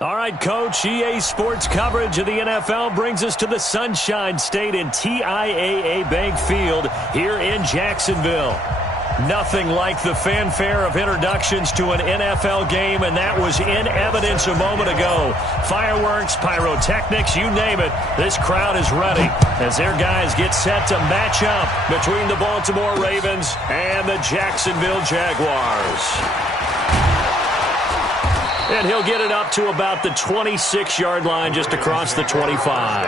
All right, Coach, EA Sports coverage of the NFL brings us to the Sunshine State in TIAA Bank Field here in Jacksonville. Nothing like the fanfare of introductions to an NFL game, and that was in evidence a moment ago. Fireworks, pyrotechnics, you name it, this crowd is ready as their guys get set to match up between the Baltimore Ravens and the Jacksonville Jaguars. And he'll get it up to about the 26-yard line, just across the 25.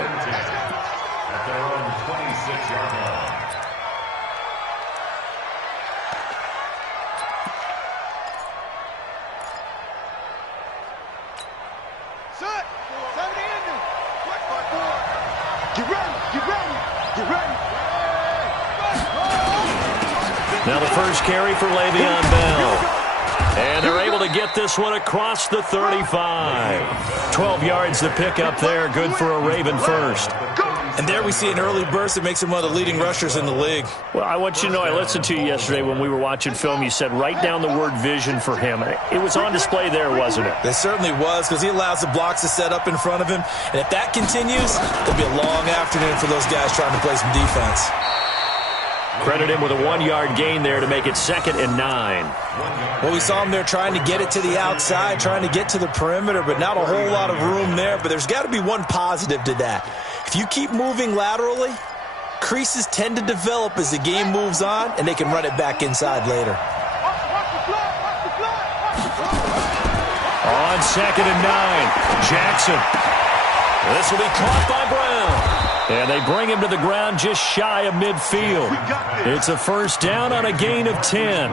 Now the first carry for Le'Veon Bell. And they're able to get this one across the 35. 12 yards to pick up there. Good for a Raven first. And there we see an early burst that makes him one of the leading rushers in the league. Well, I want you to know, I listened to you yesterday when we were watching film. You said write down the word vision for him. It was on display there, wasn't it? It certainly was, because he allows the blocks to set up in front of him. And if that continues, it'll be a long afternoon for those guys trying to play some defense. Credit him with a 1-yard gain there to make it 2nd and 9. Well, we saw him there trying to get it to the outside, trying to get to the perimeter, but not a whole lot of room there. But there's got to be one positive to that. If you keep moving laterally, creases tend to develop as the game moves on, and they can run it back inside later. On 2nd and 9, Jackson. This will be caught by Brown. And they bring him to the ground just shy of midfield. It's a first down on a gain of 10.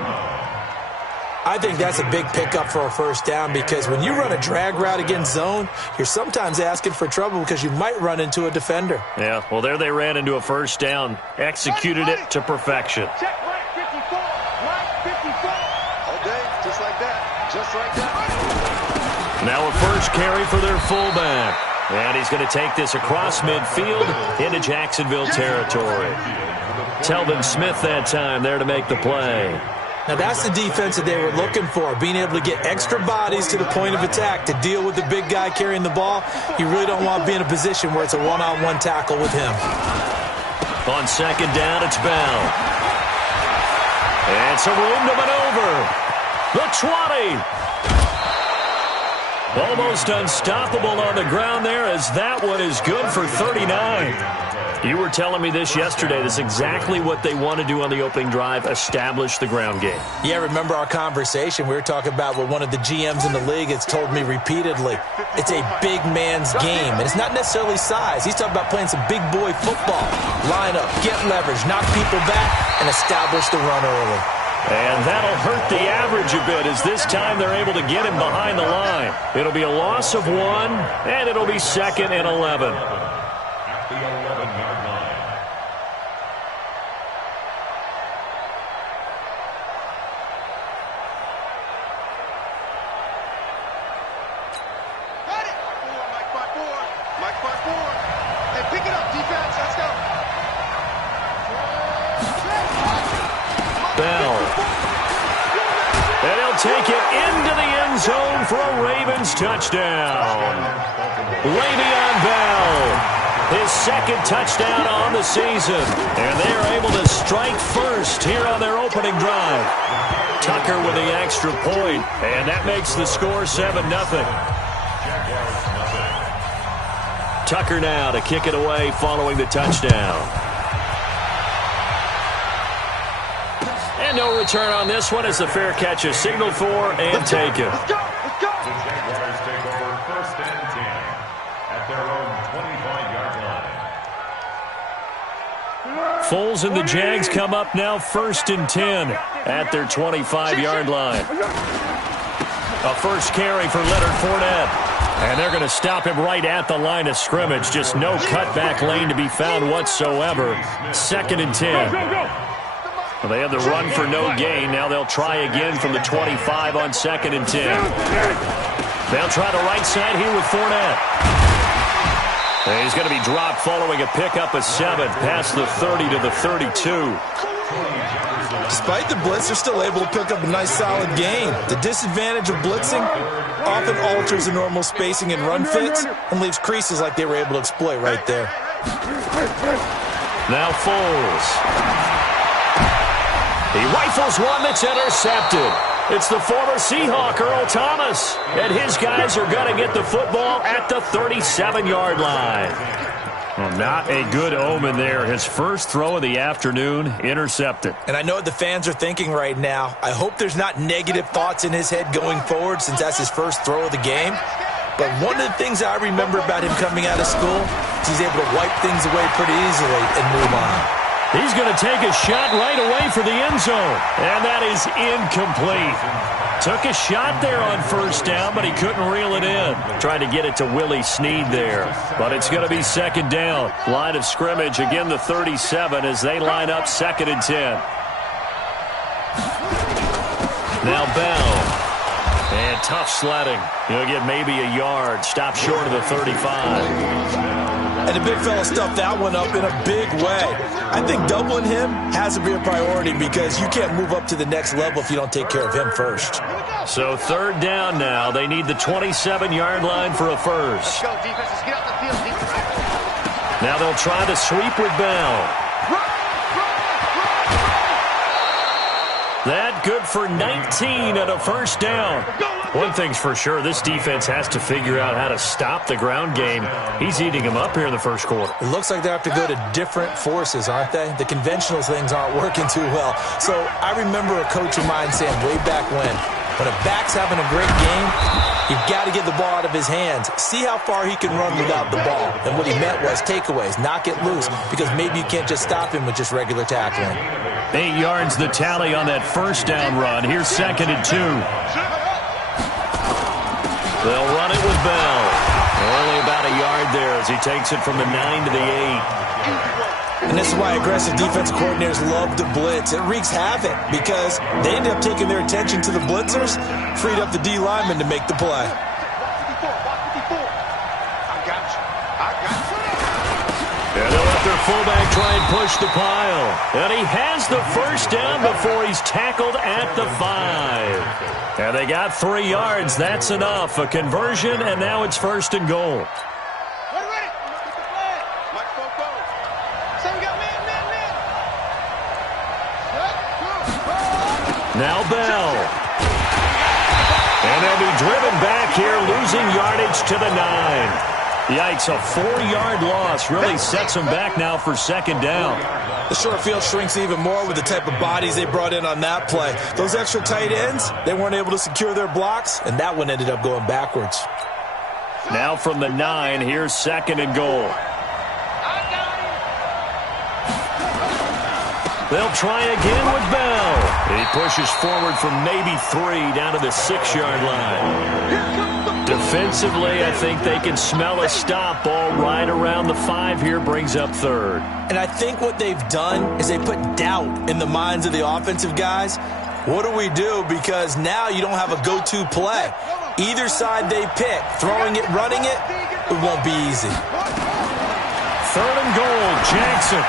I think that's a big pickup for a first down, because when you run a drag route against zone, you're sometimes asking for trouble because you might run into a defender. Yeah, well, there they ran into a first down. Executed it to perfection. Check right 54. Right 54. All day, just like that. Just like that. Now a first carry for their fullback. And he's going to take this across midfield into Jacksonville territory. Telvin Smith that time there to make the play. Now that's the defense that they were looking for, being able to get extra bodies to the point of attack to deal with the big guy carrying the ball. You really don't want to be in a position where it's a one-on-one tackle with him. On 2nd down, it's Bell. And some room to maneuver. The 20. Almost unstoppable on the ground there, as that one is good for 39. You were telling me this yesterday. This is exactly what they want to do on the opening drive, establish the ground game. Yeah, remember our conversation? We were talking about what one of the GMs in the league has told me repeatedly. It's a big man's game, and it's not necessarily size. He's talking about playing some big boy football. Line up, get leverage, knock people back, and establish the run early. And that'll hurt the average a bit, as this time they're able to get him behind the line. It'll be a loss of 1, and it'll be 2nd and 11. At the 11-yard line. Got it. Mike 5-4. Hey, pick it up, defense. Let's go. Bell. And he'll take it into the end zone for a Ravens touchdown. Le'Veon Bell, his 2nd touchdown on the season. And they are able to strike first here on their opening drive. Tucker with the extra point, and that makes the score 7-0. Tucker now to kick it away following the touchdown. And no return on this one as the fair catch is signaled for and taken. Let's go. Let's go. The Jaguars take over 1st and 10 at their own 25-yard line. Foles and the Jags come up now 1st and 10 at their 25-yard line. A first carry for Leonard Fournette. And they're going to stop him right at the line of scrimmage. Just no cutback lane to be found whatsoever. 2nd and 10. Well, they had the run for no gain. Now they'll try again from the 25 on 2nd and 10. They'll try the right side here with Fournette. And he's going to be dropped following a pickup of 7 past the 30 to the 32. Despite the blitz, they're still able to pick up a nice solid gain. The disadvantage of blitzing often alters the normal spacing and run fits and leaves creases like they were able to exploit right there. Now Foles. He rifles one that's intercepted. It's the former Seahawk, Earl Thomas. And his guys are going to get the football at the 37-yard line. Well, not a good omen there. His first throw of the afternoon, intercepted. And I know what the fans are thinking right now. I hope there's not negative thoughts in his head going forward since that's his first throw of the game. But one of the things I remember about him coming out of school is he's able to wipe things away pretty easily and move on. He's going to take a shot right away for the end zone. And that is incomplete. Took a shot there on first down, but he couldn't reel it in. Tried to get it to Willie Snead there. But it's going to be second down. Line of scrimmage, again the 37 as they line up 2nd and 10. Now Bell. And tough sledding. He'll get maybe a yard. Stop short of the 35. And the big fella stuffed that one up in a big way. I think doubling him has to be a priority because you can't move up to the next level if you don't take care of him first. So 3rd down now. They need the 27-yard line for a first. Now they'll try to sweep with Bell. That good for 19 and a first down. One thing's for sure, this defense has to figure out how to stop the ground game. He's eating them up here in the first quarter. It looks like they have to go to different forces, aren't they? The conventional things aren't working too well. So I remember a coach of mine saying way back when a back's having a great game, you've got to get the ball out of his hands. See how far he can run without the ball. And what he meant was takeaways, knock it loose, because maybe you can't just stop him with just regular tackling. 8 yards the tally on that first down run. Here's 2nd and 2. They'll run it with Bell. Only about a yard there as he takes it from the 9 to the 8. And this is why aggressive defense coordinators love to blitz. It wreaks havoc because they end up taking their attention to the blitzers, freed up the D lineman to make the play. And they'll let their fullback try and push the pile. And he has the first down before he's tackled at the 5. And they got 3 yards. That's enough. A conversion, and now it's 1st and goal. Now Bell. And they'll be driven back here, losing yardage to the 9. Yikes, a 4-yard loss really sets them back now for 2nd down. The short field shrinks even more with the type of bodies they brought in on that play. Those extra tight ends, they weren't able to secure their blocks, and that one ended up going backwards. Now from the 9, here's 2nd and goal. They'll try again with Bell. He pushes forward from maybe 3 down to the 6-yard line. Defensively, I think they can smell a stop. Ball right around the 5 here, brings up 3rd. And I think what they've done is they put doubt in the minds of the offensive guys. What do we do? Because now you don't have a go-to play. Either side they pick, throwing it, running it, it won't be easy. 3rd and goal, Jackson.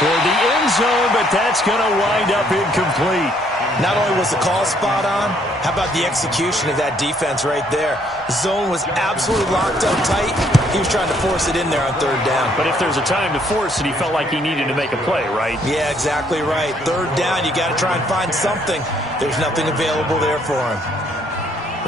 Toward the end zone, but that's going to wind up incomplete. Not only was the call spot on, how about the execution of that defense right there? The zone was absolutely locked up tight. He was trying to force it in there on 3rd down. But if there's a time to force it, he felt like he needed to make a play, right? Yeah, exactly right. 3rd down, you got to try and find something. There's nothing available there for him.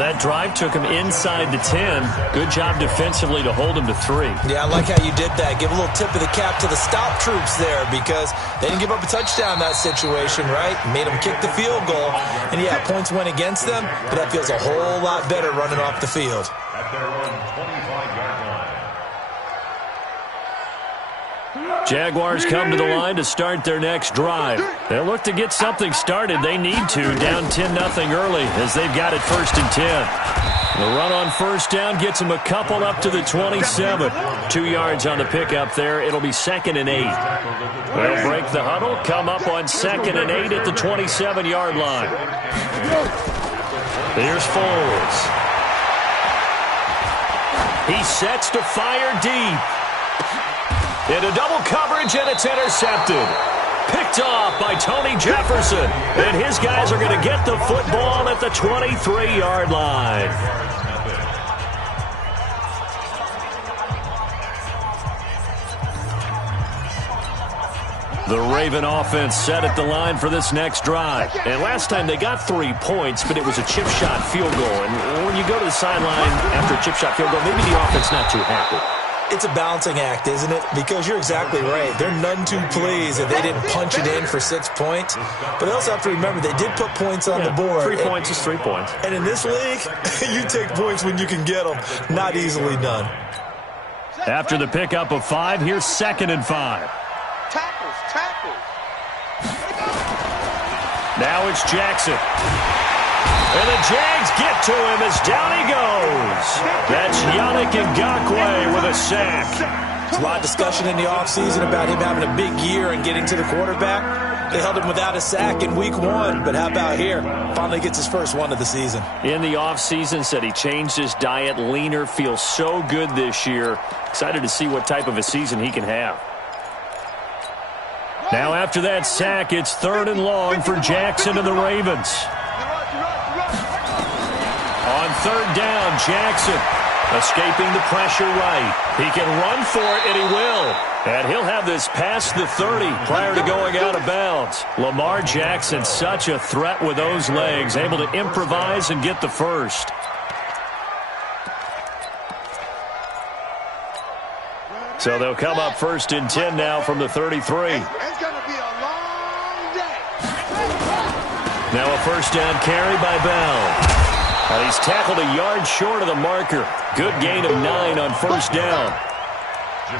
That drive took him inside the 10. Good job defensively to hold him to 3. Yeah, I like how you did that. Give a little tip of the cap to the stop troops there because they didn't give up a touchdown in that situation, right? Made them kick the field goal. And, yeah, points went against them, but that feels a whole lot better running off the field. At their own 25-yard line. Jaguars come to the line to start their next drive. They'll look to get something started. They need to, down 10-0 early as they've got it 1st and 10. The run on 1st down gets them a couple up to the 27. 2 yards on the pickup there. It'll be 2nd and 8. They'll break the huddle, come up on 2nd and 8 at the 27-yard line. Here's Foles. He sets to fire deep. Into double coverage, and it's intercepted. Picked off by Tony Jefferson. And his guys are going to get the football at the 23-yard line. The Raven offense set at the line for this next drive. And last time they got 3 points, but it was a chip shot field goal. And when you go to the sideline after a chip shot field goal, maybe the offense not too happy. It's a balancing act, isn't it? Because you're exactly right. They're none too pleased that they didn't punch it in for 6 points. But they also have to remember they did put points on the board. 3 points is 3 points. And in this league, you take points when you can get them. Not easily done. After the pickup of 5, here's 2nd and 5. Tackles. Now it's Jackson. And the Jags get to him as down he goes. That's Yannick Ngakoue with a sack. There's a lot of discussion in the offseason about him having a big year and getting to the quarterback. They held him without a sack in week 1, but how about here? Finally gets his first one of the season. In the offseason, said he changed his diet, leaner, feels so good this year. Excited to see what type of a season he can have. Now after that sack, it's 3rd and long for Jackson and the Ravens. On 3rd down, Jackson escaping the pressure right. He can run for it, and he will. And he'll have this past the 30 prior to going out of bounds. Lamar Jackson, such a threat with those legs, able to improvise and get the first. So they'll come up 1st and 10 now from the 33. It's going to be a long day. Now a 1st down carry by Bell. And he's tackled a yard short of the marker. Good gain of 9 on 1st down.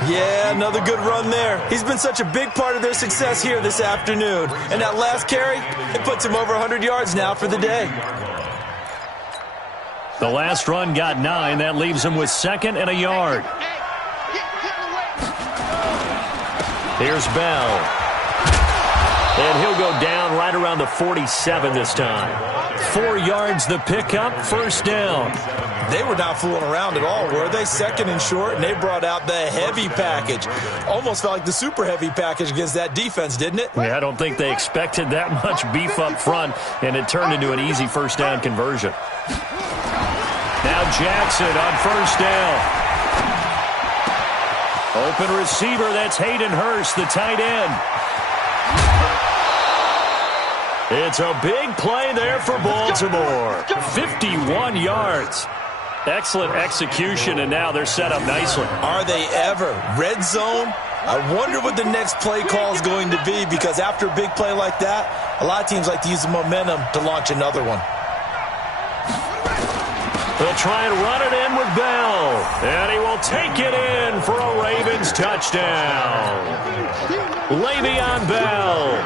Yeah, another good run there. He's been such a big part of their success here this afternoon. And that last carry, it puts him over 100 yards now for the day. The last run got 9. That leaves him with 2nd and a yard. Here's Bell. And he'll go down right around the 47 this time. 4 yards the pickup, 1st down. They were not fooling around at all, were they? 2nd and short, and they brought out the heavy package. Almost felt like the super heavy package against that defense, didn't it? Yeah, I don't think they expected that much beef up front, and it turned into an easy 1st down conversion. Now Jackson on 1st down. Open receiver, that's Hayden Hurst, the tight end. It's a big play there for Baltimore. 51 yards. Excellent execution, and now they're set up nicely. Are they ever? Red zone? I wonder what the next play call is going to be, because after a big play like that, a lot of teams like to use the momentum to launch another one. They'll try and run it in with Bell. And he will take it in for a Ravens touchdown. Le'Veon Bell.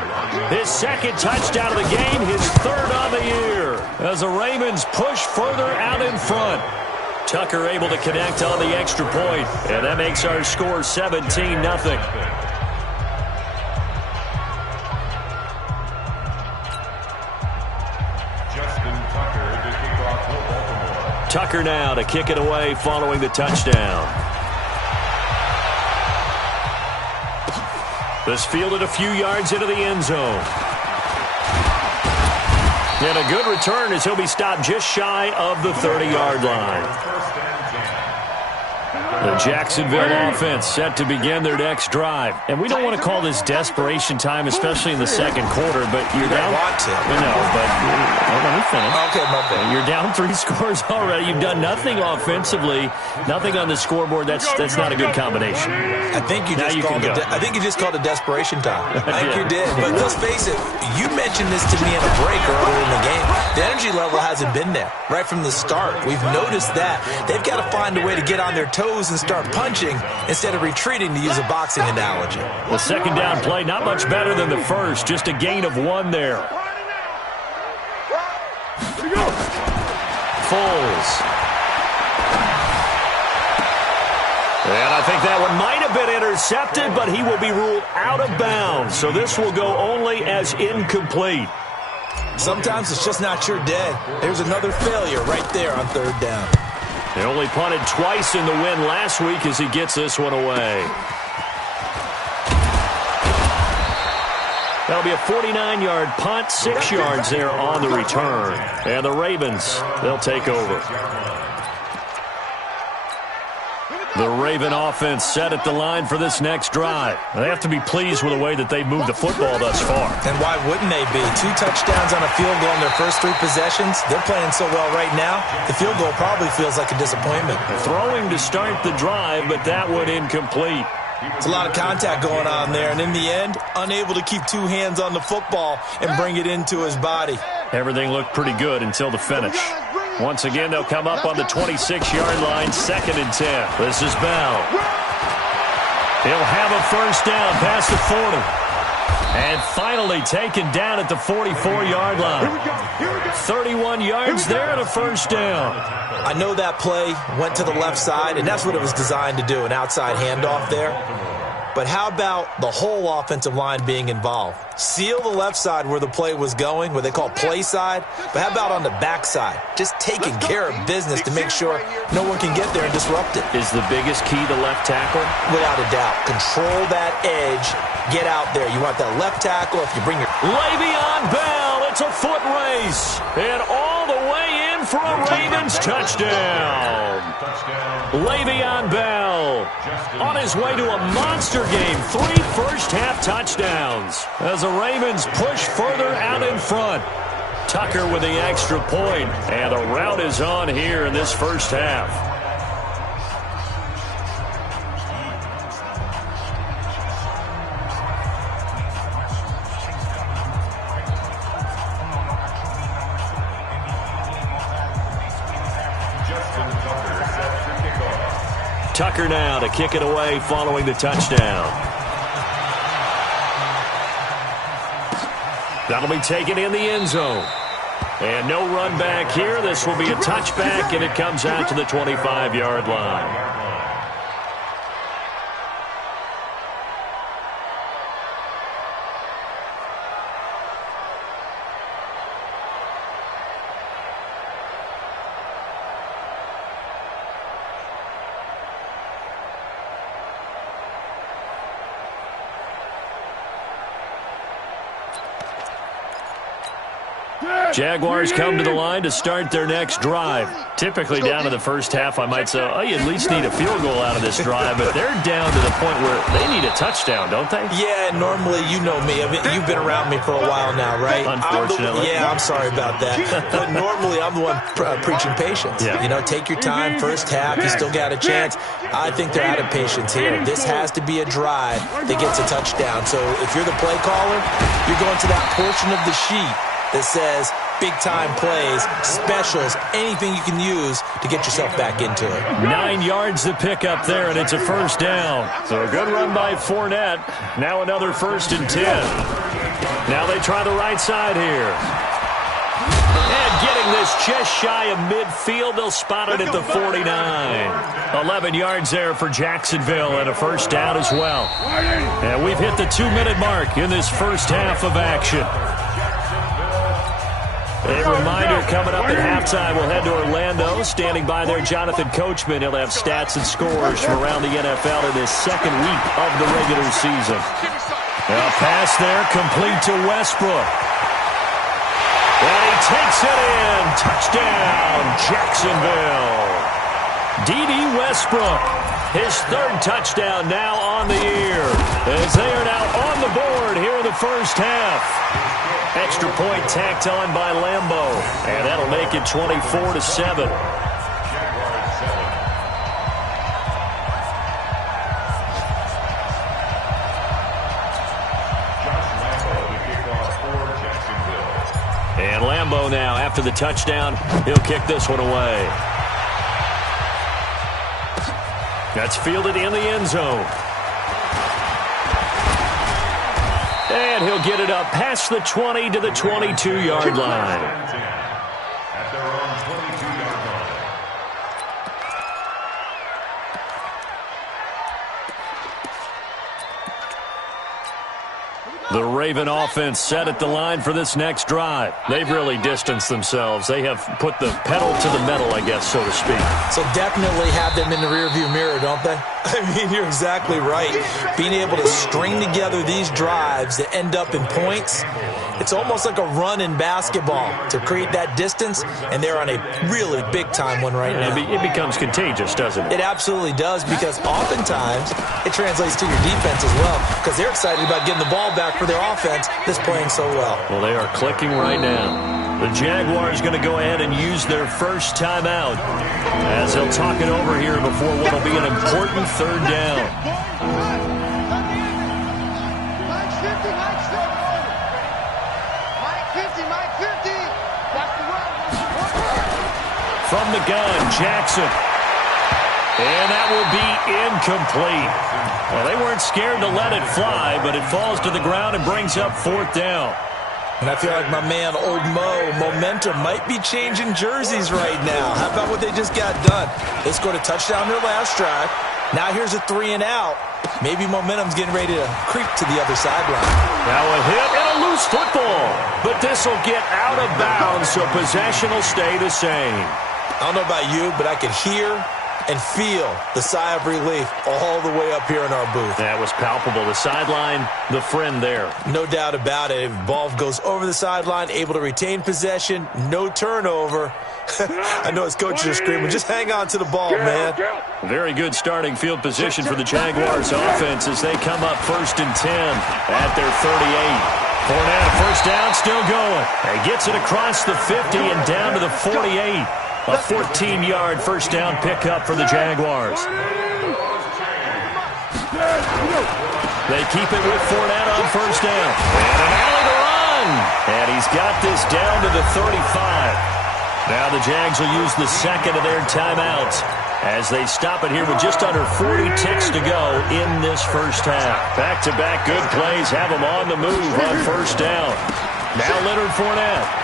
His 2nd touchdown of the game, his 3rd of the year. As the Ravens push further out in front. Tucker able to connect on the extra point. And that makes our score 17-0. Tucker now to kick it away following the touchdown. This fielded a few yards into the end zone. And a good return as he'll be stopped just shy of the 30-yard line. The Jacksonville offense set to begin their next drive. And we don't want to call this desperation time, especially in the 2nd quarter, but you're down. Want to. No, but let me finish. Okay, my bad. You're down 3 scores already. You've done nothing offensively, nothing on the scoreboard. That's not a good combination. I think you just called it desperation time. I think you did. But let's face it, you mentioned this to me in a break earlier in the game. The energy level hasn't been there right from the start. We've noticed that. They've got to find a way to get on their toes and start punching instead of retreating, to use a boxing analogy. The 2nd down play, not much better than the first. Just a gain of 1 there. Foles. And I think that one might have been intercepted, but he will be ruled out of bounds. So this will go only as incomplete. Sometimes it's just not your day. There's another failure right there on 3rd down. They only punted twice in the win last week as he gets this one away. That'll be a 49-yard punt, 6 yards there on the return. And the Ravens, they'll take over. The Raven offense set at the line for this next drive. They have to be pleased with the way that they've moved the football thus far. And why wouldn't they be? 2 touchdowns on a field goal in their first 3 possessions. They're playing so well right now, the field goal probably feels like a disappointment. Throwing to start the drive, but that one incomplete. It's a lot of contact going on there, and in the end, unable to keep 2 hands on the football and bring it into his body. Everything looked pretty good until the finish. Once again, they'll come up on the 26-yard line, 2nd and 10. This is Bell. He'll have a first down past the 40. And finally taken down at the 44-yard line. 31 yards there and a first down. I know that play went to the left side, and that's what it was designed to do, an outside handoff there. But how about the whole offensive line being involved? Seal the left side where the play was going, what they call play side. But how about on the back side? Just taking care of business to make sure no one can get there and disrupt it. Is the biggest key to left tackle? Without a doubt. Control that edge. Get out there. You want that left tackle if you bring your... Le'Veon Bell. It's a foot race. And all the way in for a Ravens touchdown. Le'Veon Bell on his way to a monster game. 3 first-half touchdowns as the Ravens push further out in front. Tucker with the extra point, and the rout is on here in this first half. Tucker now to kick it away following the touchdown. That'll be taken in the end zone. And no run back here. This will be a touchback, and it comes out to the 25-yard line. Jaguars come to the line to start their next drive. Typically down to the first half, I might say, oh, you at least need a field goal out of this drive, but they're down to the point where they need a touchdown, don't they? Yeah, normally, you know me. I mean, you've been around me for a while now, right? Unfortunately. I'm sorry about that. But normally, I'm the one preaching patience. Yeah. You know, take your time, first half, you still got a chance. I think they're out of patience here. This has to be a drive that gets a touchdown. So if you're the play caller, you're going to that portion of the sheet that says big-time plays, specials, anything you can use to get yourself back into it. 9 yards to pick up there, and it's a first down. So a good run by Fournette. Now another 1st and 10. Now they try the right side here. And getting this just shy of midfield, they'll spot it at the 49. 11 yards there for Jacksonville, and a first down as well. And we've hit the 2-minute mark in this first half of action. A reminder, coming up at halftime, we'll head to Orlando. Standing by there, Jonathan Coachman. He'll have stats and scores from around the NFL in this second week of the regular season. A pass there, complete to Westbrook. And he takes it in. Touchdown, Jacksonville. D.D. Westbrook, his 3rd touchdown now on the year, as they are now on the board here in the first half. Extra point tacked on by Lambeau, and that'll make it 24-7. And Lambeau now, after the touchdown, he'll kick this one away. That's fielded in the end zone. And he'll get it up past the 20 to the 22-yard line. At their own 22-yard line. The Raven offense set at the line for this next drive. They've really distanced themselves. They have put the pedal to the metal, I guess, so to speak. So definitely have them in the rearview mirror, don't they? I mean, you're exactly right. Being able to string together these drives that end up in points, it's almost like a run in basketball to create that distance, and they're on a really big-time one right now. It becomes contagious, doesn't it? It absolutely does, because oftentimes it translates to your defense as well, because they're excited about getting the ball back for their offense that's playing so well. Well, they are clicking right now. The Jaguars going to go ahead and use their first timeout as they'll talk it over here before what will be an important third down. From the gun, Jackson. And that will be incomplete. Well, they weren't scared to let it fly, but it falls to the ground and brings up fourth down. And I feel like my man, Old Mo, momentum might be changing jerseys right now. How about what they just got done? They scored a touchdown their last drive. Now here's a 3-and-out. Maybe momentum's getting ready to creep to the other sideline. Now a hit and a loose football. But this will get out of bounds, so possession will stay the same. I don't know about you, but I can hear and feel the sigh of relief all the way up here in our booth. That was palpable. The sideline, the friend there. No doubt about it. If the ball goes over the sideline, able to retain possession, no turnover. I know his coaches are screaming, just hang on to the ball, man. Very good starting field position for the Jaguars offense as they come up 1st and 10 at their 38. Fournette, first down, still going. He gets it across the 50 and down to the 48. A 14-yard first down pickup for the Jaguars. They keep it with Fournette on first down. And an alley to run. And he's got this down to the 35. Now the Jags will use the second of their timeouts as they stop it here with just under 40 ticks to go in this first half. Back-to-back good plays have them on the move on first down. Now Leonard Fournette.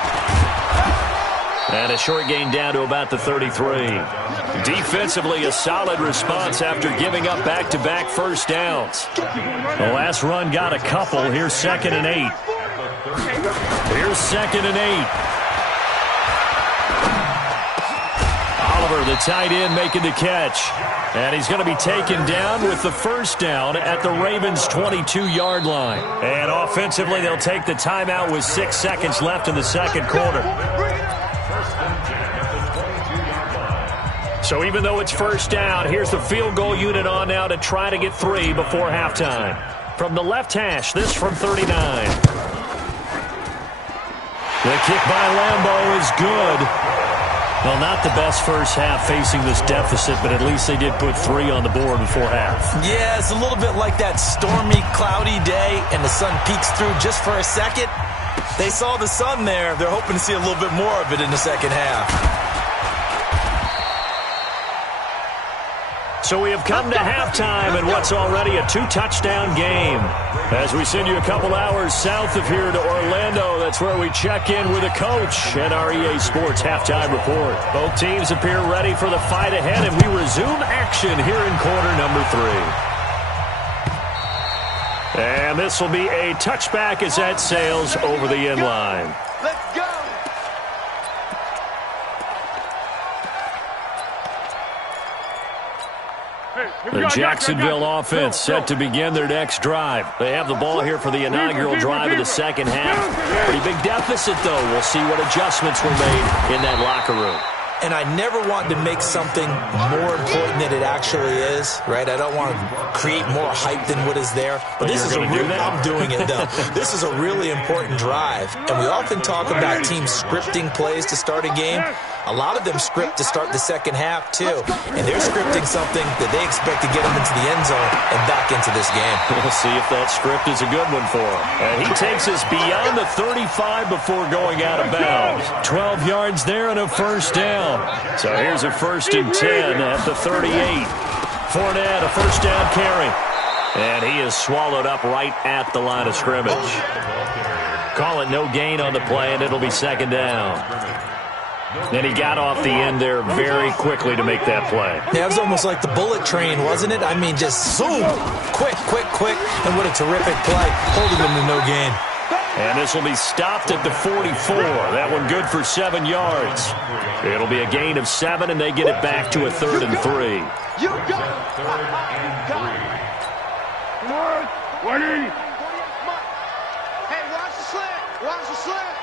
And a short gain down to about the 33. Defensively, a solid response after giving up back-to-back first downs. The last run got a couple. Here's 2nd and 8. Here's 2nd and 8. Oliver, the tight end, making the catch. And he's going to be taken down with the first down at the Ravens' 22-yard line. And offensively, they'll take the timeout with 6 seconds left in the second quarter. So even though it's first down, here's the field goal unit on now to try to get 3 before halftime. From the left hash, this from 39. The kick by Lambeau is good. Well, not the best first half facing this deficit, but at least they did put 3 on the board before half. Yeah, it's a little bit like that stormy, cloudy day, and the sun peeks through just for a second. They saw the sun there. They're hoping to see a little bit more of it in the second half. So we have come to halftime in what's already a 2-touchdown game. As we send you a couple hours south of here to Orlando, that's where we check in with a coach and our EA Sports halftime report. Both teams appear ready for the fight ahead, and we resume action here in quarter number 3. And this will be a touchback as that sails over the end line. Let's go. The Jacksonville offense set to begin their next drive. They have the ball here for the inaugural drive of the second half. Pretty big deficit, though. We'll see what adjustments were made in that locker room. And I never want to make something more important than it actually is, right? I don't want to create more hype than what is there. But this is I'm doing it, though. This is a really important drive. And we often talk about teams scripting plays to start a game. A lot of them script to start the second half, too. And they're scripting something that they expect to get them into the end zone and back into this game. We'll see if that script is a good one for him. And he takes us beyond the 35 before going out of bounds. 12 yards there and a first down. So here's a 1st and 10 at the 38. Fournette, a first down carry. And he is swallowed up right at the line of scrimmage. Call it no gain on the play, and it'll be second down. And he got off the end there very quickly to make that play. Yeah, it was almost like the bullet train, wasn't it? I mean, just zoom, quick. And what a terrific play, holding him to no gain. And this will be stopped at the 44. That one good for 7 yards. It'll be a gain of 7, and they get it back to a 3rd and 3. You go. Hey, watch the slant. Watch the slant.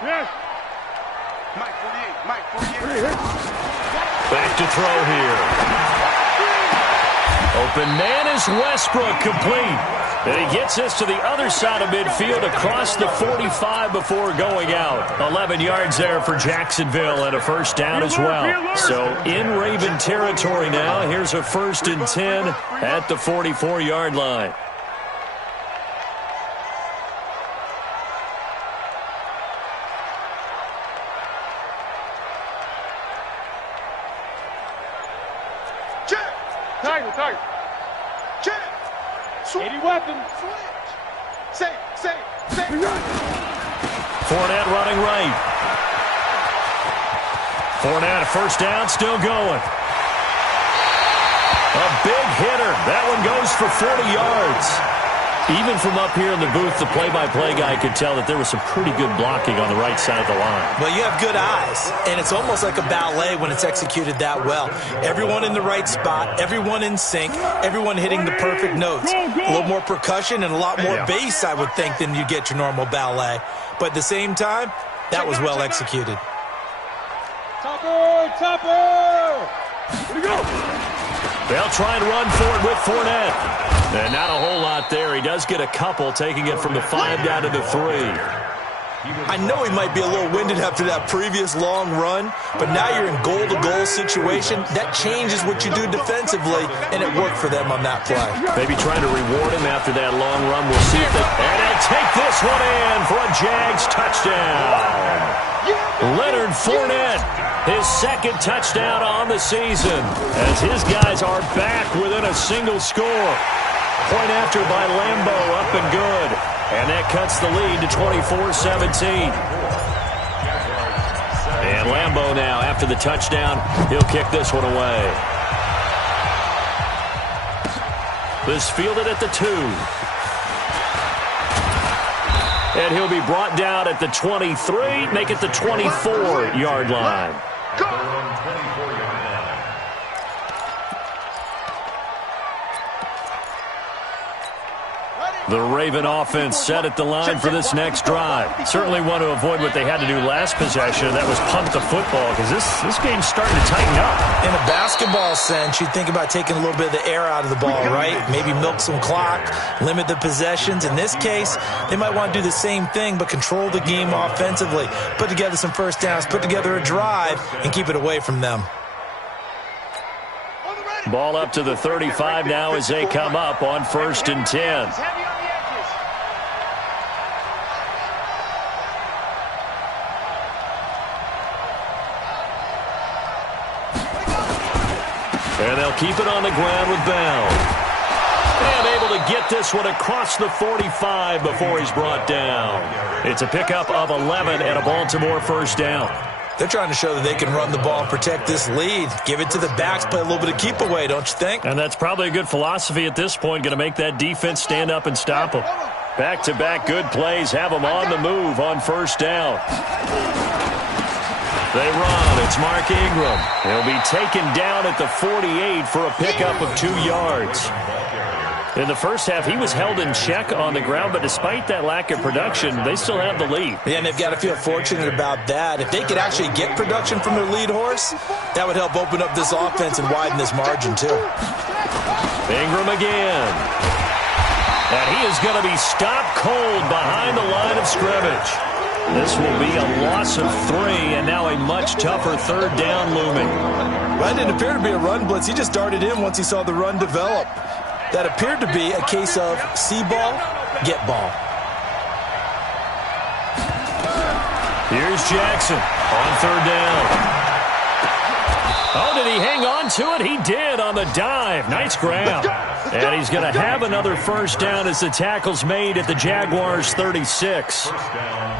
Yes. Mike 48. Mike 48. Back to throw here. Open man is Westbrook, complete. And he gets this to the other side of midfield across the 45 before going out. 11 yards there for Jacksonville and a first down as well. So in Raven territory now. Here's a 1st and 10 at the 44-yard line. Tiger. Check. Switch. 80 weapons. Switch. Say. Fournette running right. Fournette, first down, still going. A big hitter. That one goes for 40 yards. Even from up here in the booth, the play-by-play guy could tell that there was some pretty good blocking on the right side of the line. Well, you have good eyes, and it's almost like a ballet when it's executed that well. Everyone in the right spot, everyone in sync, everyone hitting the perfect notes. A little more percussion and a lot more bass, I would think, than you get your normal ballet. But at the same time, that was well executed. Topper! Here we go! They'll try and run for it with Fournette. And not a whole lot there. He does get a couple, taking it from the 5 down to the 3. I know he might be a little winded after that previous long run, but now you're in goal-to-goal situation. That changes what you do defensively, and it worked for them on that play. Maybe trying to reward him after that long run. We'll see if they... And they'll take this one in for a Jags touchdown. Leonard Fournette, his 2nd touchdown on the season, as his guys are back within a single score. Point after by Lambo, up and good. And that cuts the lead to 24-17. And Lambo now, after the touchdown, he'll kick this one away. This fielded at the 2. And he'll be brought down at the 23, make it the 24-yard line. The Raven offense set at the line for this next drive. Certainly want to avoid what they had to do last possession. That was punt the football, because this game's starting to tighten up. In a basketball sense, you think about taking a little bit of the air out of the ball, right? Maybe milk some clock, limit the possessions. In this case, they might want to do the same thing, but control the game offensively. Put together some first downs, put together a drive, and keep it away from them. Ball up to the 35 now as they come up on 1st and 10. And they'll keep it on the ground with Bell. And able to get this one across the 45 before he's brought down. It's a pickup of 11 and a Baltimore first down. They're trying to show that they can run the ball and protect this lead. Give it to the backs, play a little bit of keep away, don't you think? And that's probably a good philosophy at this point, going to make that defense stand up and stop them. Back-to-back good plays have them on the move on first down. They run. It's Mark Ingram. He'll be taken down at the 48 for a pickup of 2 yards. In the first half, he was held in check on the ground, but despite that lack of production, they still have the lead. Yeah, and they've got to feel fortunate about that. If they could actually get production from their lead horse, that would help open up this offense and widen this margin, too. Ingram again. And he is going to be stopped cold behind the line of scrimmage. This will be a loss of 3, and now a much tougher 3rd down looming. Well, it didn't appear to be a run blitz. He just darted in once he saw the run develop. That appeared to be a case of see ball, get ball. Here's Jackson on 3rd down. Oh, did he hang on to it? He did on the dive. Nice grab. And he's going to have another first down as the tackle's made at the Jaguars' 36.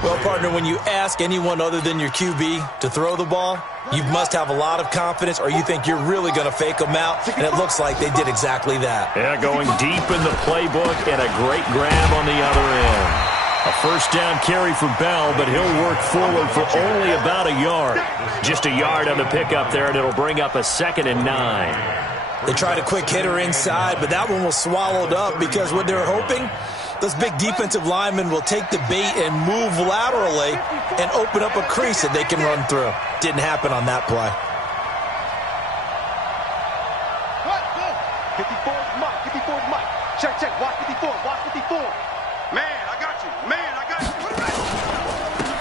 Well, partner, when you ask anyone other than your QB to throw the ball, you must have a lot of confidence, or you think you're really going to fake them out, and it looks like they did exactly that. Yeah, going deep in the playbook and a great grab on the other end. A first down carry for Bell, but he'll work forward for only about a yard. Just a yard on the pickup there, and it'll bring up a 2nd and 9. They tried a quick hitter inside, but that one was swallowed up because what they're hoping, those big defensive linemen will take the bait and move laterally and open up a crease that they can run through. Didn't happen on that play. 54's Mike. 54's Mike. Check, check. Watch 54. Watch 54. Man, I got you. Man, I got you.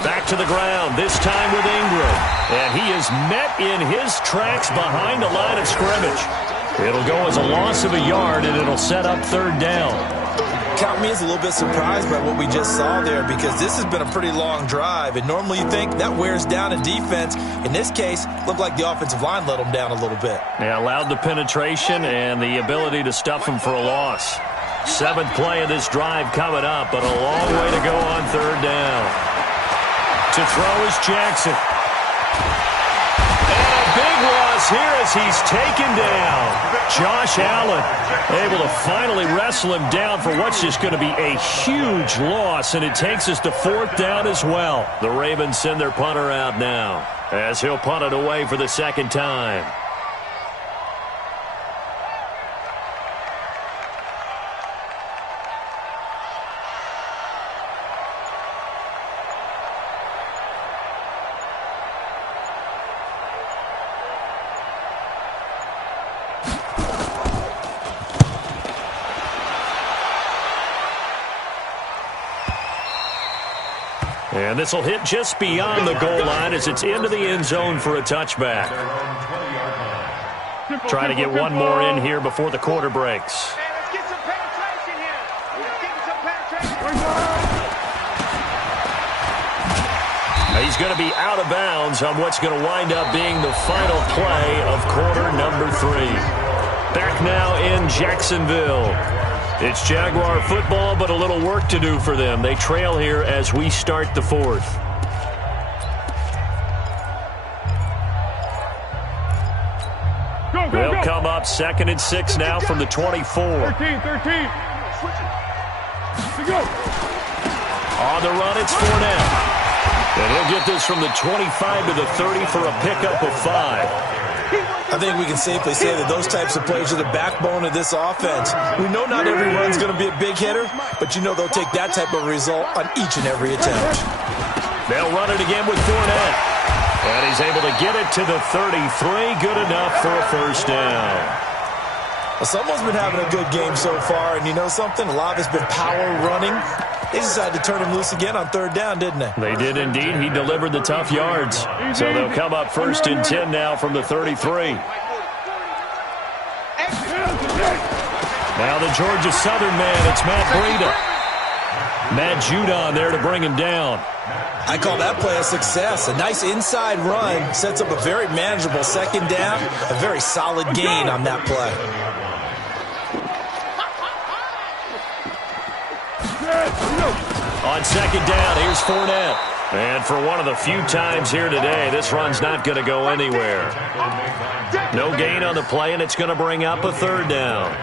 Back to the ground, this time with Ingram. And he is met in his tracks behind the line of scrimmage. It'll go as a loss of a yard, and it'll set up 3rd down. Count me as a little bit surprised by what we just saw there because this has been a pretty long drive, and normally you think that wears down a defense. In this case, looked like the offensive line let them down a little bit. Yeah, allowed the penetration and the ability to stuff them for a loss. 7th play of this drive coming up, but a long way to go on 3rd down. To throw is Jackson. And a big loss here as he's taken down. Josh Allen able to finally wrestle him down for what's just going to be a huge loss, and it takes us to 4th down as well. The Ravens send their punter out now as he'll punt it away for the 2nd time. And this will hit just beyond the goal line as it's into the end zone for a touchback. Try to get one more in here before the quarter breaks. Hey, let's get some penetration here. Let's get some penetration. He's going to be out of bounds on what's going to wind up being the final play of quarter number 3. Back now in Jacksonville. It's Jaguar football, but a little work to do for them. They trail here as we start the 4th. They'll come up 2nd and 6 now from the 24. 13. On the run, it's Fournette. And he'll get this from the 25 to the 30 for a pickup of 5. I think we can safely say that those types of plays are the backbone of this offense. We know not every run's going to be a big hitter, but you know they'll take that type of result on each and every attempt. They'll run it again with Fournette. And he's able to get it to the 33. Good enough for a first down. Well, someone's been having a good game so far, and you know something? A lot of it's been power running. They decided to turn him loose again on 3rd down, didn't they? They did indeed. He delivered the tough yards. So they'll come up 1st and 10 now from the 33. Now the Georgia Southern man, it's Matt Breida. Matt Judon there to bring him down. I call that play a success. A nice inside run sets up a very manageable 2nd down. A very solid gain on that play. On 2nd down, here's Fournette. And for one of the few times here today, this run's not going to go anywhere. No gain on the play, and it's going to bring up a 3rd down.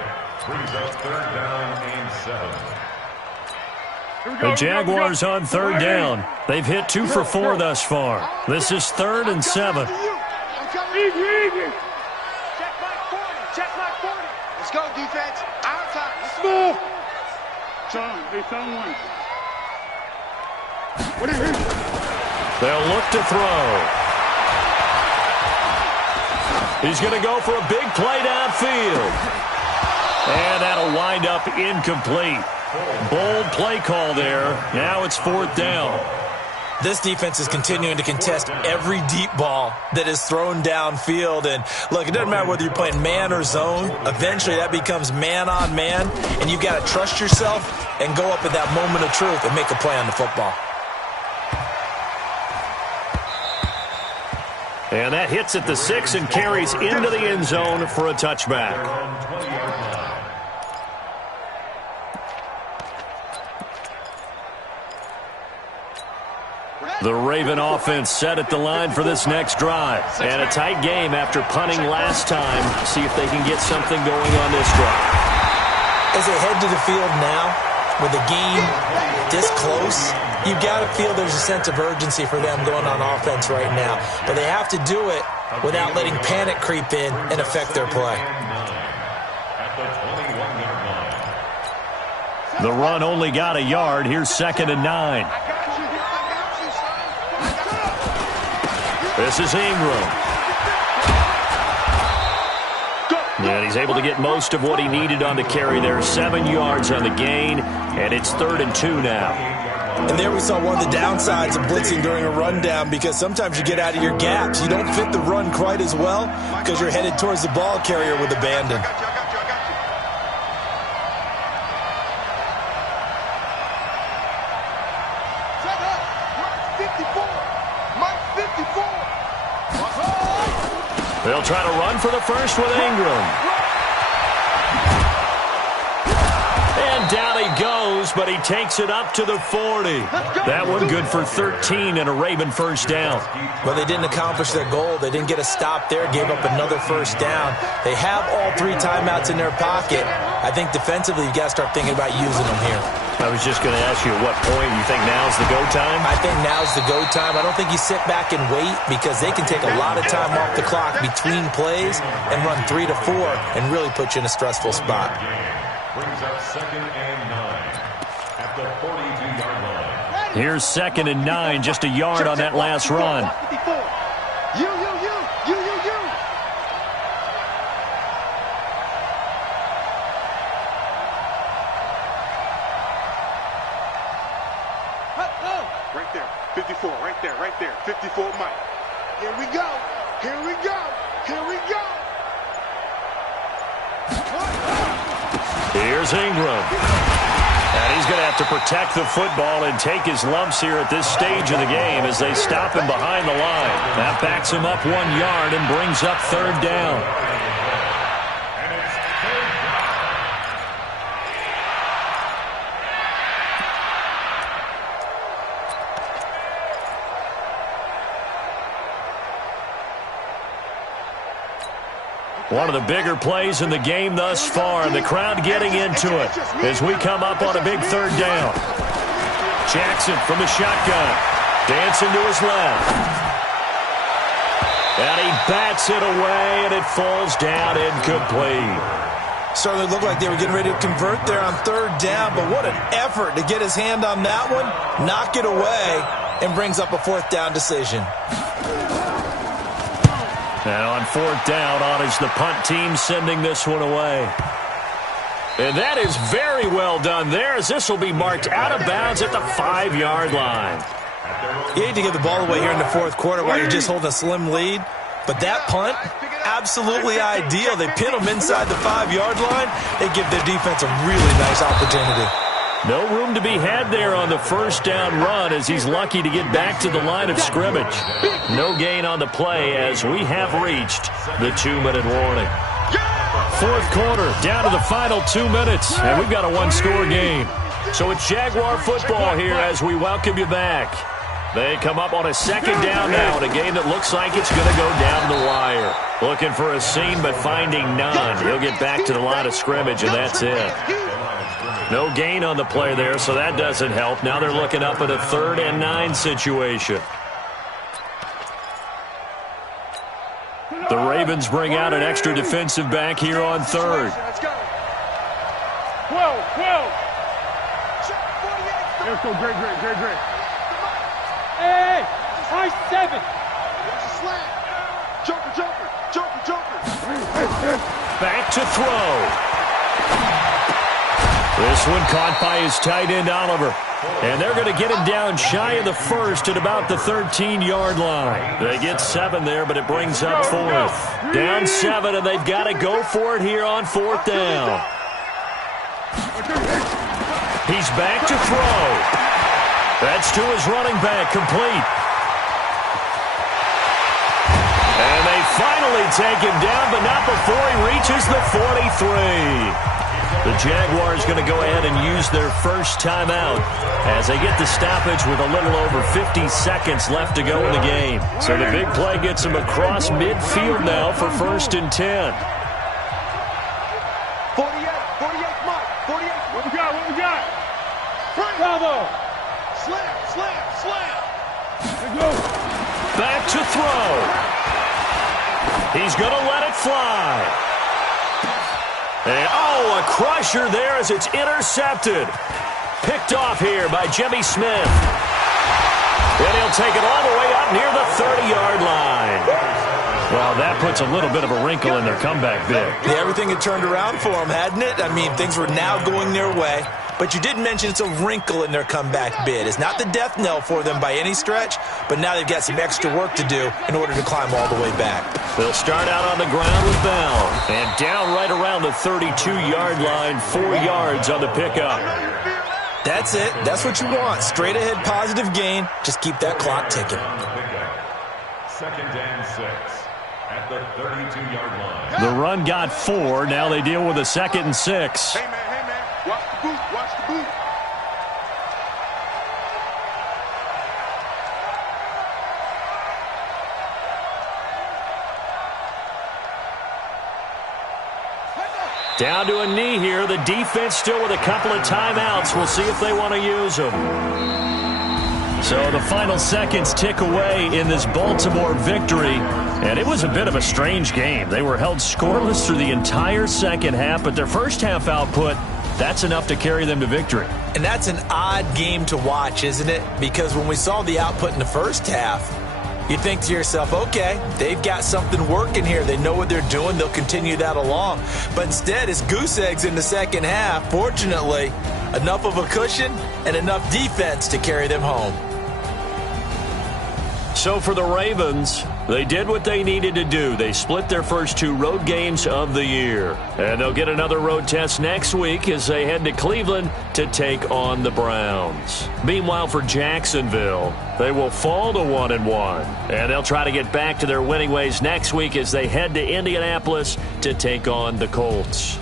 The Jaguars on 3rd down. They've hit 2 for 4 thus far. This is 3rd and 7. Check Mike 40. Check Mike 40. Let's go, defense. Our time. Let's move. They'll look to throw. He's going to go for a big play downfield. And that'll wind up incomplete. Bold play call there. Now it's 4th down. This defense is continuing to contest every deep ball that is thrown downfield. And look, it doesn't matter whether you're playing man or zone. Eventually that becomes man on man. And you've got to trust yourself and go up at that moment of truth and make a play on the football. And that hits at the 6 and carries into the end zone for a touchback. The Raven offense set at the line for this next drive. And a tight game after punting last time. See if they can get something going on this drive. As they head to the field now, with a game this close, you've got to feel there's a sense of urgency for them going on offense right now. But they have to do it without letting panic creep in and affect their play. The run only got a yard. Here's 2nd and 9. This is Ingram. And he's able to get most of what he needed on the carry there. 7 yards on the gain, and it's 3rd and 2 now. And there we saw one of the downsides of blitzing during a rundown, because sometimes you get out of your gaps. You don't fit the run quite as well because you're headed towards the ball carrier with abandon. They'll try to run for the first with Ingram. And down he goes, but he takes it up to the 40. That one good for 13 and a Raven first down. Well, they didn't accomplish their goal. They didn't get a stop there, gave up another first down. They have all 3 timeouts in their pocket. I think defensively you've got to start thinking about using them here. I was just going to ask you at what point you think now's the go time? I think now's the go time. I don't think you sit back and wait, because they can take a lot of time off the clock between plays and run 3 to 4 and really put you in a stressful spot. Brings up 2nd and 9 at the 42-yard line. Here's 2nd and 9, just a yard on that last run. You. Right there, 54, right there, 54 Mike. Here we go. Here's Ingram. And he's going to have to protect the football and take his lumps here at this stage of the game as they stop him behind the line. That backs him up 1 yard and brings up 3rd down. One of the bigger plays in the game thus far, and the crowd getting into it as we come up on a big 3rd down. Jackson from the shotgun, dancing to his left. And he bats it away, and it falls down incomplete. Certainly looked like they were getting ready to convert there on 3rd down, but what an effort to get his hand on that one, knock it away, and brings up a 4th down decision. And on 4th down, on is the punt team sending this one away. And that is very well done there, as this will be marked out of bounds at the 5-yard line. You hate to give the ball away here in the 4th quarter while you're just holding a slim lead, but that punt, absolutely ideal. They pin them inside the 5-yard line. They give their defense a really nice opportunity. No room to be had there on the 1st down run, as he's lucky to get back to the line of scrimmage. No gain on the play as we have reached the 2-minute warning. 4th quarter, down to the final 2 minutes, and we've got a 1-score game. So it's Jaguar football here as we welcome you back. They come up on a 2nd down now in a game that looks like it's going to go down the wire. Looking for a seam, but finding none. He'll get back to the line of scrimmage, and that's it. No gain on the play there, so that doesn't help. Now they're looking up at a 3rd and 9 situation. The Ravens bring out an extra defensive back here on 3rd. Let's go. 12. Let's go, great. Hey, high 7. Joker. Back to throw. This one caught by his tight end, Oliver. And they're going to get him down shy of the 1st at about the 13-yard line. They get 7 there, but it brings up 4th. Down 7, and they've got to go for it here on 4th down. He's back to throw. That's to his running back, complete. And they finally take him down, but not before he reaches the 43. The Jaguars going to go ahead and use their first timeout as they get the stoppage with a little over 50 seconds left to go in the game. So the big play gets them across midfield now for 1st and 10. 48, Mike. 48. What we got? Bravo. Slam, slam, slam. Back to throw. He's going to let it fly. And, oh, a crusher there as it's intercepted. Picked off here by Jimmy Smith. And he'll take it all the way up near the 30-yard line. Well, that puts a little bit of a wrinkle in their comeback bid. Yeah, everything had turned around for them, hadn't it? I mean, things were now going their way. But you did mention it's a wrinkle in their comeback bid. It's not the death knell for them by any stretch, but now they've got some extra work to do in order to climb all the way back. They'll start out on the ground with Bell. And down right around the 32-yard line, 4 yards on the pickup. That's it. That's what you want. Straight ahead positive gain. Just keep that clock ticking. Second and 6 at the 32-yard line. The run got 4. Now they deal with a 2nd and 6. Hey, man. Watch the boot. Watch the boot. Down to a knee here. The defense still with a couple of timeouts. We'll see if they want to use them. So the final seconds tick away in this Baltimore victory. And it was a bit of a strange game. They were held scoreless through the entire second half, but their first half output, that's enough to carry them to victory. And that's an odd game to watch, isn't it? Because when we saw the output in the first half, you think to yourself, okay, they've got something working here. They know what they're doing. They'll continue that along. But instead, it's goose eggs in the second half. Fortunately, enough of a cushion and enough defense to carry them home. So for the Ravens, they did what they needed to do. They split their first 2 road games of the year. And they'll get another road test next week as they head to Cleveland to take on the Browns. Meanwhile, for Jacksonville, they will fall to 1-1. And they'll try to get back to their winning ways next week as they head to Indianapolis to take on the Colts.